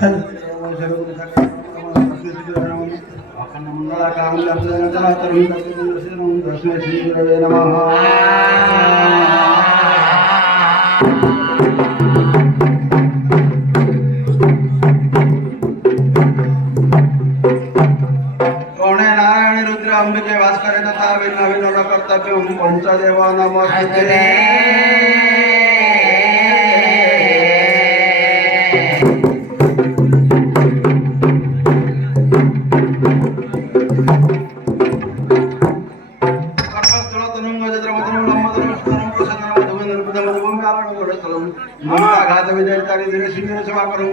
अंबिके भास्कर तथा भिन्न भिन्न कर्तव्य पंचदेव नमस्ते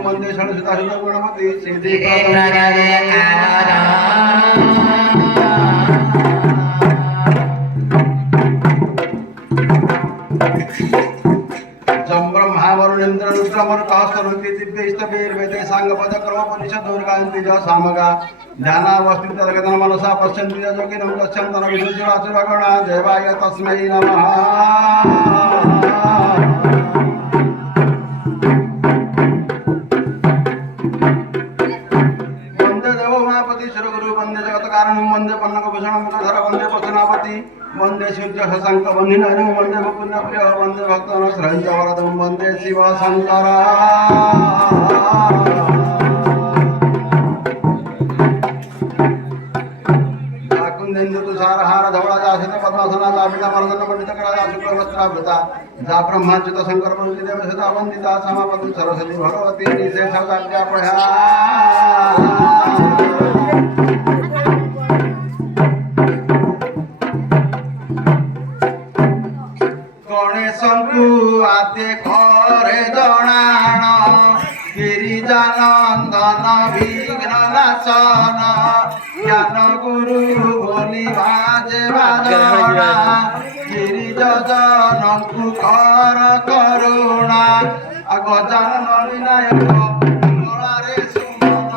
वंदे षणसुता गणपति सिद्धि ब्रह्मावरुणेन्द्र रुद्रमरुतहस्तरुति दिव्यैस्तवैर्वेदे सांगपद क्रमपरिषदोर्गान्ति ज सामगा ध्यानावस्थितगतन मनसा पश्यन्ति योगिनं गच्छन्तन विदुर्जुरासुरगणा देवाय तस्मै नमः वंदे जगत कारण वंदे पन्नक भूषण मुखधर वंदे पशुनापति वंदे सूर्य शशांक वंदे नयन वंदे मुकुंद प्रिय वंदे भक्तन श्रंच वरदं वंदे शिव शंकर कुंदेन्दु तुषार हार धवला जासित पद्मासना जामिता मर्दन पंडित करा शुक्ल वस्त्रावृता जा ब्रह्माच्युत शंकर वंदे देव सदा वंदिता समापति सरस्वती भगवती निशेष जाज्ञा पढ़ा गणेशंकु आते घरे जणाण गिरिजानंदन विघ्न नाशन ज्ञान गुरु बोली बाजे बाजना गिरिजनंकु कर करुणा गजानन विनायक गलारे सुमन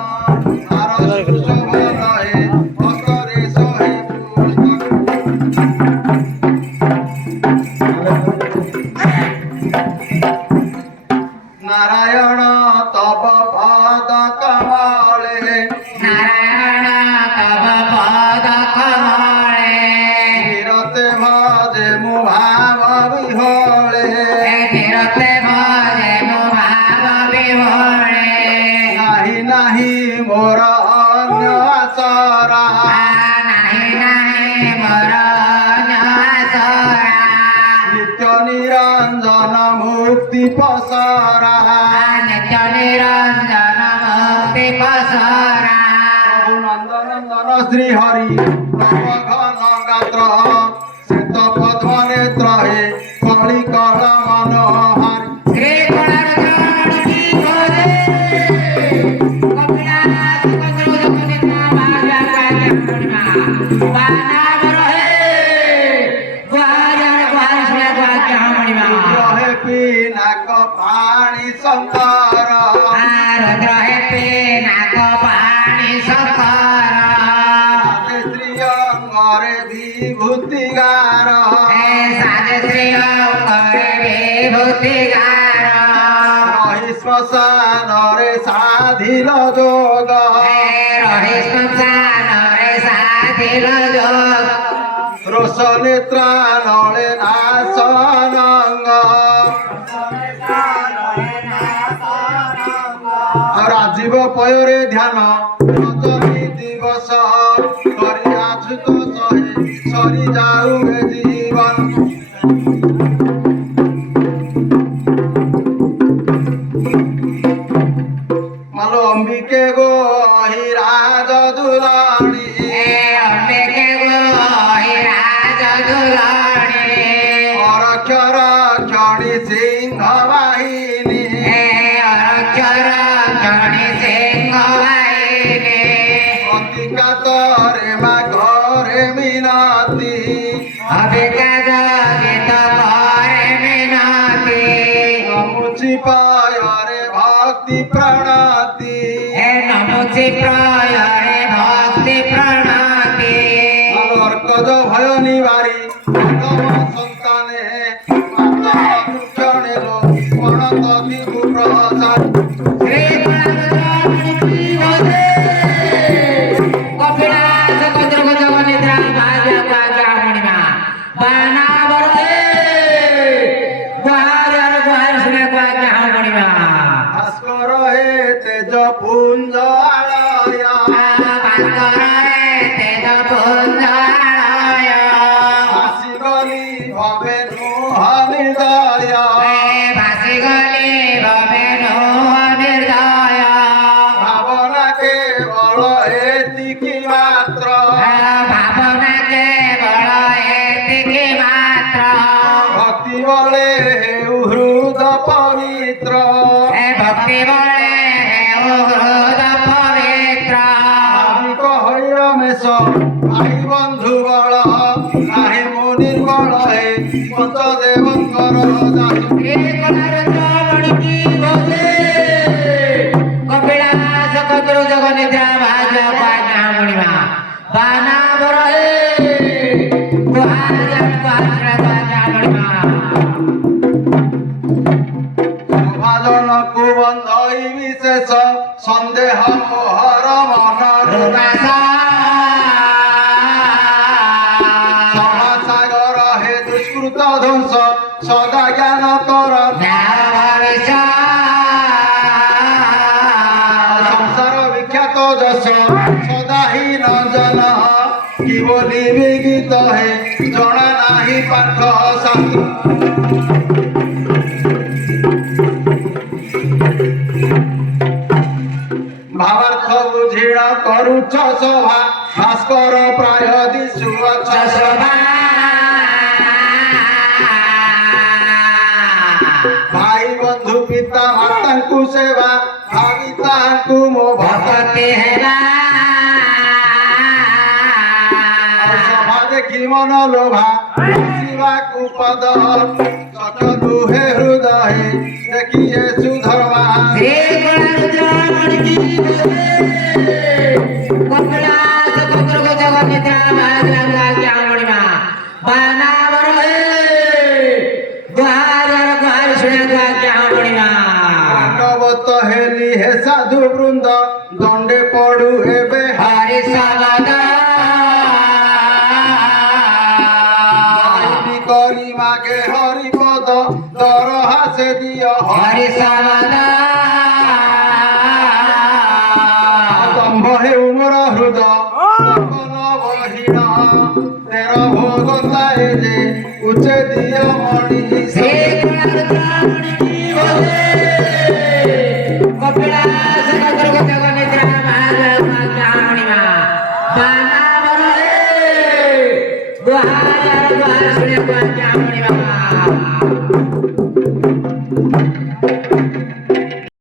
आर सुशोभन हे हस्तरे सोहे पुस्तक नारायण तब पद कमले नारायण तब पद कमले निरते भजे मु भाव विहले निरते भजे मो भाव विभोळे नाही नाही मोर अन्य आसरा नाही नाही मोर अन्यसरा नित्य निरंजन मुक्ति पसरा नित्य निरंजन मुक्ति पसरा नंदनंदन श्री हरि घन गात्र श्वेत पद्म नेत्र हे कळी कळ मनोहर श्री गुणरुद्र की गोरे कपिलास कचरू जगन्नाथ भाग्य कायमा बाना रहे गुहार गुहार सुना भाग्य मणिमा रहे पिनाक पाणी शंकर रुद्र हे पिनाक पाणी शंकर श्री अंगरे विभूति गार साजे श्री करे विभूतिगार रहि श्मशान रे साधिल जोग रहे श्मशान रे साथिल जोग रोष नेत्रा नळे नाशनंग राजीव पୟରେ ଧ୍ୟାନ ରଜନୀ ଦିବସ କରି ଆଛୁତ ସହି ସରି ଯାଉ ଏ ଜୀବନ ମାଲୋ ଅମ୍ବିକେ ଗୋ ଅହିରାଜ ଦୁଲାଣୀ अंबिके गोहि राज दुलाणी ଅରକ୍ଷର କ୍ଷଣି ସିଂହ ବାହିନୀ अक्षर क्षणी सिंह वाहिनी ଅତିକାତରେ ମା ଘରେ ମିନତି अभिगत गीत करे मिनती ନମୁଛି ପାୟରେ ଭକ୍ତି ପ୍ରଣତି नमुचि प्रयरे भक्ति प्रणाति ଅର୍କଜ ଭୟ ନିବାରି ତମ ସନ୍ତାନେ ମାତା କ୍ଷଣେ ଲୋ ପ୍ରଣତ ଦିଗୁ ପ୍ରସାଦ श्री गुणरुद्र ହୃଦୟ ଭାସିଗଲି ଭବେନୁ ନିର୍ଦୟ ଭାବନା କେବଳ ଏତିକି ମାତ୍ର ଭାବନା କେବଳ ଏତିକି ମାତ୍ର ଭକ୍ତି ବଳେ ହେଉ ହୃଦ ପବିତ୍ର ଭକ୍ତି ବଳେ ହେଉ ହୃଦ ପବିତ୍ର ଭାବିକ ହୋଇ ରମେଶ ଭାଇ ବନ୍ଧୁ ବଳ ନାହିଁ ମୁଁ ନିର୍ମଳ ହେ ପଞ୍ଚଦେବଙ୍କର ଦାସ କପିଳାସ କତରୁ ଜଗନିଦ୍ରା ଭାଜ ପାଜ୍ଞା ମଣିମା ବାନାବର ସଭାଜନକୁ ବନ୍ଧଇ ବିଶେଷ ସନ୍ଦେହ ମୋହର ମନରୁ ସଭାସାଗର ହେ ଦୁଷ୍କୃତ ଧ୍ୱଂସ ସଦା ଜ୍ଞାନ କର ସଂସାର ବିଖ୍ୟାତ ଯଶ ସଦା ହିଁ ନଜନ କି ବୋଲି ବିଗୀତ ହେ ଜଣା ନାହିଁ ପାଠ ଶାସ୍ତ୍ର ଭାବାର୍ଥ ବୁଝିଣ କରୁଛ ସଭା ଭାସ୍କର ପ୍ରାୟ ଦିଶୁଅଛ ସଭା ଭାଇ ବନ୍ଧୁ ପିତା ମାତାଙ୍କୁ ସେବା ଭାବି ତାହାଙ୍କୁ ମୋ ଭକ୍ତି ହେଲା ସଭା ଦେଖି ମନ ଲୋଭା ଶିବାକୁ ପଦ ସଚ ଦୁହେ ହୃଦୟ ଦେଖିଏ ସୁଧର୍ମା କପିଳାସ କତରୁ ଜଗନିଦ୍ରା ଭାଜ ପାଜ୍ଞା ମଣିମା ବାନାବର ଗୁହାର ଶୁଣିବାକୁ ଆଜ୍ଞା ମଣିମା ଭାଗବତ ହେଲି ହେ ସାଧୁ ବୃନ୍ଦ ଦଣ୍ଡେ ପଡୁ ଏବେ ହରି ସବଦ କରି ମାଗେ ହରିପଦ ଦରହା ସେ ଦିଅ ହରି ସବଦ ଦମ୍ଭ ହେଉ ମୋର ହୃଦ ସକଲ ବହିଣ ତେର ଭୋଗ ତାଏ ଯେ ଉଚ୍ଚେ ଦିଅ ମଣି ଶ୍ରୀ କପିଳାସ କତରୁ ଜଗନିଦ୍ରା ଭାଜ ପାଜ୍ଞା ମଣିମା ବାନାବର ଗୁହାର ଶୁଣିବାକୁ ଆଜ୍ଞା ମଣିମା